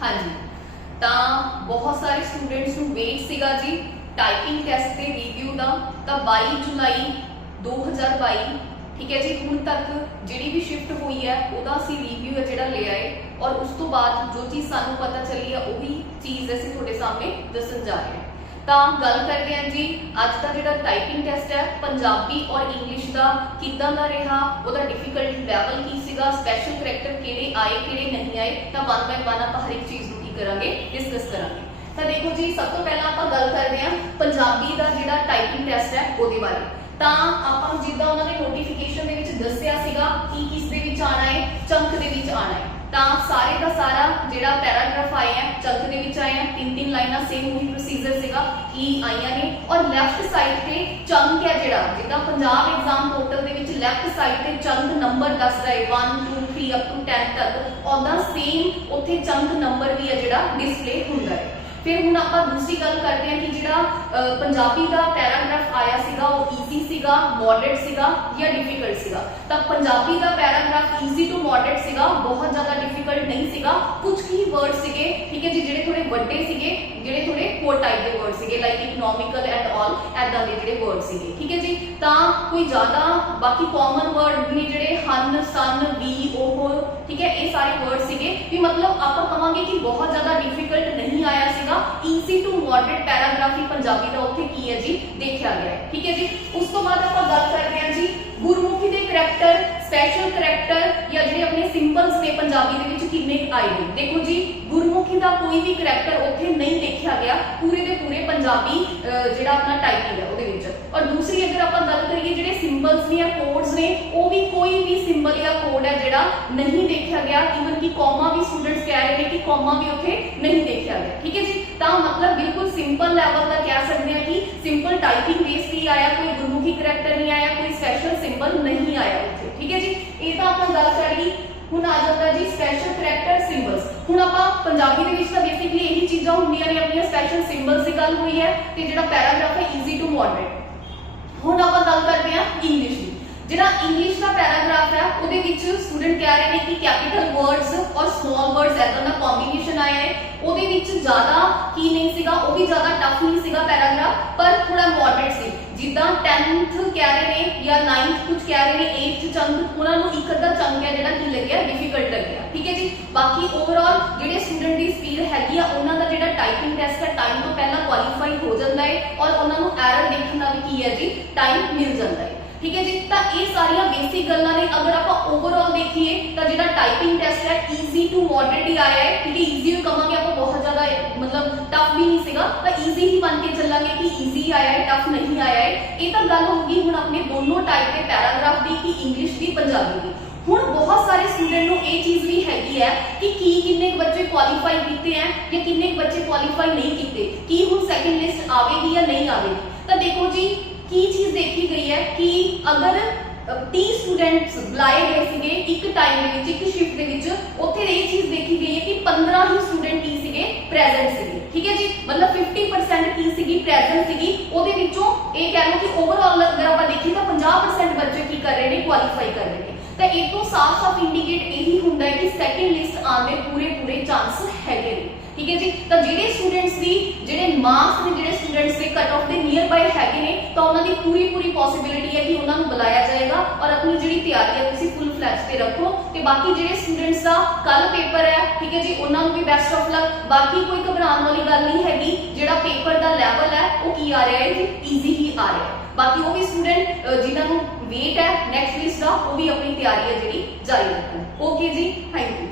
हाँ जी, तो बहुत सारे स्टूडेंट्स ਨੂੰ वेट ਸੀਗਾ जी टाइपिंग टेस्ट के रिव्यू का। तो 22 जुलाई 2022 ठीक है जी, ਹੁਣ तक ਜਿਹੜੀ भी शिफ्ट हुई है ਉਹਦਾ ਅਸੀਂ रिव्यू है ਜਿਹੜਾ ले आए और उस तो बाद जो चीज़ सानू पता चली है वही चीज़ ਅਸੀਂ ਤੁਹਾਡੇ सामने दसन जा रहे हैं। तो गल करते हैं जी अज का जो टाइपिंग टेस्ट है पंजाबी और इंग्लिश का किदां दा रहा, ਉਹਦਾ डिफिकल्टी लैवल की सीगा, स्पैशल करैक्टर किहड़े आए किहड़े नहीं आए, तो वन बाय वन आपां हर एक चीज़ नूं की करांगे डिस्कस करांगे। तो देखो जी सब तो पहला आपां गल करते हैं पंजाबी का जो टाइपिंग टेस्ट है ਉਹਦੇ बारे। तो आपां जिद्दां उन्होंने नोटिफिकेशन दे विच दस्सिया सीगा कि किस दे विच आना है, चंक दे विच आना है। तो सारे का सारा जो पैराग्राफ आए हैं चंक दे विच आए हैं, 3-3 लाइनां सेम वही प्रोसीजर सीगा कि आईयां ने। और लैफ्ट साइड पे चंक है जिहड़ा जिद्दां पंजाब एग्जाम पोर्टल दे विच लैफ्ट साइड पे चंक नंबर दस रहे 1 2 3 अप टू 10 तक, उदा सेम उत्थे चंक नंबर भी है जिहड़ा डिस्प्ले हुंदा है। फिर हुण आपां दूसरी गल करते हैं कि जिहड़ा पंजाबी का पैराग्राफ आया सीगा वो ईजी सीगा, मॉडरेट सीगा या डिफिकल्ट सीगा। तो पंजाबी का पैराग्राफ ईजी टू मॉडरेट सीगा, बहुत ज़्यादा डिफिकल्ट नहीं सीगा। कुछ ही वर्ड सीगे ठीक है जी जिहड़े थोड़े वड्डे सीगे, जिहड़े थोड़े कोर टाइप के वर्ड सीगे लाइक इकोनॉमिकल एंड ऑल ऐदां दे जिहड़े वर्ड सीगे ठीक है जी। तो कोई ज़्यादा बाकी कॉमन वर्ड ने जिहड़े हन सन वी ओह ठीक है ये सारे वर्ड सीगे भी, मतलब आपां कहांगे कि बहुत ज़्यादा डिफिकल्ट नहीं आया सीगा। ईजी टू मॉडरेट पैराग्राफ ही पंजाबी का उत्थे की है जी देखा गया है ठीक है जी। उस तो बाद आपां गल करते हैं जी गुरमुखी के करैक्टर, स्पैशल करैक्टर या जिहड़े अपने सिंबल्स ने पंजाबी दे विच किन्ने आए ने। देखो जी गुरमुखी का कोई भी करैक्टर उत्थे नहीं देखा गया पूरे दे पूरे पंजाबी जिहड़ा अपना टाइपिंग है उहदे विच। और दूसरी अगर आपां गल करिए जिहड़े सिंबल्स ने या कोड्स ने वो भी कोई भी सिंबल या कोड है जिहड़ा नहीं देखा गया। इवन कि कॉमा भी स्टूडेंट्स कह रहे हैं कि कॉमा भी उत्थे नहीं देखा गया ठीक है जी। तो मतलब बिल्कुल सिंपल लैवल का कह सकते हैं कि सिंपल टाइपिंग बेस ही आया, कोई गुरमुखी करैक्टर नहीं आया, कोई स्पैशल सिंबल नहीं आया उत्थे ठीक है जी। ये तो आपां गल कर ली। हुण आ जाता जी स्पैशल करैक्टर सिंबल्स। हुण आपां पंजाबी दे विच तां बेसिकली यही चीज़ां हुंदियां ने, अपनी स्पैशल सिंबल्स की गल हुई है ते जिहड़ा पैराग्राफ है ईजी टू मॉडरेट। हुण आपां गल करते हैं इंग्लिश की। जिहड़ा इंग्लिश का पैराग्राफ है उहदे विच स्टूडेंट कह रहे हैं कि कैपिटल वर्ड्स और स्मॉल वर्ड्स ऐसा का कॉम्बीनेशन आया है। उहदे विच ज़्यादा की नहीं सीगा, वो भी ज़्यादा टफ नहीं सीगा पैराग्राफ, पर थोड़ा मॉडरेट सी। जिद्दां 10th कह रहे हैं या 9th कुछ कह रहे हैं 8th चंक, उन्होंने एक अद्धा चंक है जिहड़ा की लग्या डिफिकल्ट लग्या ठीक है जी। बाकी ओवरऑल जिहड़े स्टूडेंट की स्पीड हैगी आ उन्हां दा जिहड़ा टाइपिंग टेस्ट है टाइम तो पहला क्वालीफाई हो जाता है और उन्होंने एरर देखने का भी की है जी टाइम मिल जाता है ठीक है जी। तो ये सारिया बेसिक गल्लां ने। अगर आप ओवरऑल देखिए तो जो टाइपिंग टेस्ट है ईजी टू मॉडरेट ही आया है ठीक है। ईजी कहांगे आप बहुत ज्यादा मतलब टफ भी नहीं सीगा, तो ईजी ही मान के चलांगे कि ईजी आया है टफ नहीं आया है। ये तो गल होगी हुण अपने दोनों टाइप के पैराग्राफ की कि इंग्लिश की पंजाबी की। हुण बहुत सारे स्टूडेंट को ये चीज़ भी हैगी है कि किन्ने बच्चे क्वालीफाई किए हैं या किन्ने बच्चे क्वालीफाई नहीं किए, कि हुण सैकेंड लिस्ट आवेगी या नहीं आवेगी। तो देखो जी की चीज़ देखी गई है कि अगर 30 स्टूडेंट्स बुलाए गए थे एक टाइम एक शिफ्ट के उत्थे ये चीज़ देखी गई है कि 15 ही स्टूडेंट की सीगे प्रेजेंट सीगे ठीक है जी। मतलब 50% की सीगी प्रेजेंट सीगी, ਉਹਦੇ ਵਿੱਚੋਂ ਇਹ कह लो कि ओवरऑल अगर आप देखिए तो 50% बच्चे की कर रहे हैं क्वालीफाई कर रहे हैं। तो एक तो साफ साफ इंडीकेट यही होंगे है कि सैकेंड लिस्ट आने पूरे पूरे चांस है ठीक है जी। तो जिहड़े स्टूडेंट्स की जिहड़े मार्क्स ने जिहड़े स्टूडेंट्स के कट ऑफ के नियर बाय हैगे ने तो उन्होंने पूरी पॉसिबिलिटी है कि उन्होंने बुलाया जाएगा और अपनी जिहड़ी तैयारी है तुसीं फुल फ्लैश पे रखो। तो बाकी जिहड़े स्टूडेंट्स का कल पेपर है ठीक है जी उन्होंने भी बेस्ट ऑफ लक। बाकी कोई घबराने वाली गल नहीं हैगी, जिहड़ा पेपर का लैवल है वो की आ रहा है ईजी ही आ रहा है। बाकी वो भी स्टूडेंट जिन्होंने वेट है नैक्सट लिस्ट का वो भी अपनी तैयारी है जी जारी रखो। ओके जी, थैंक यू।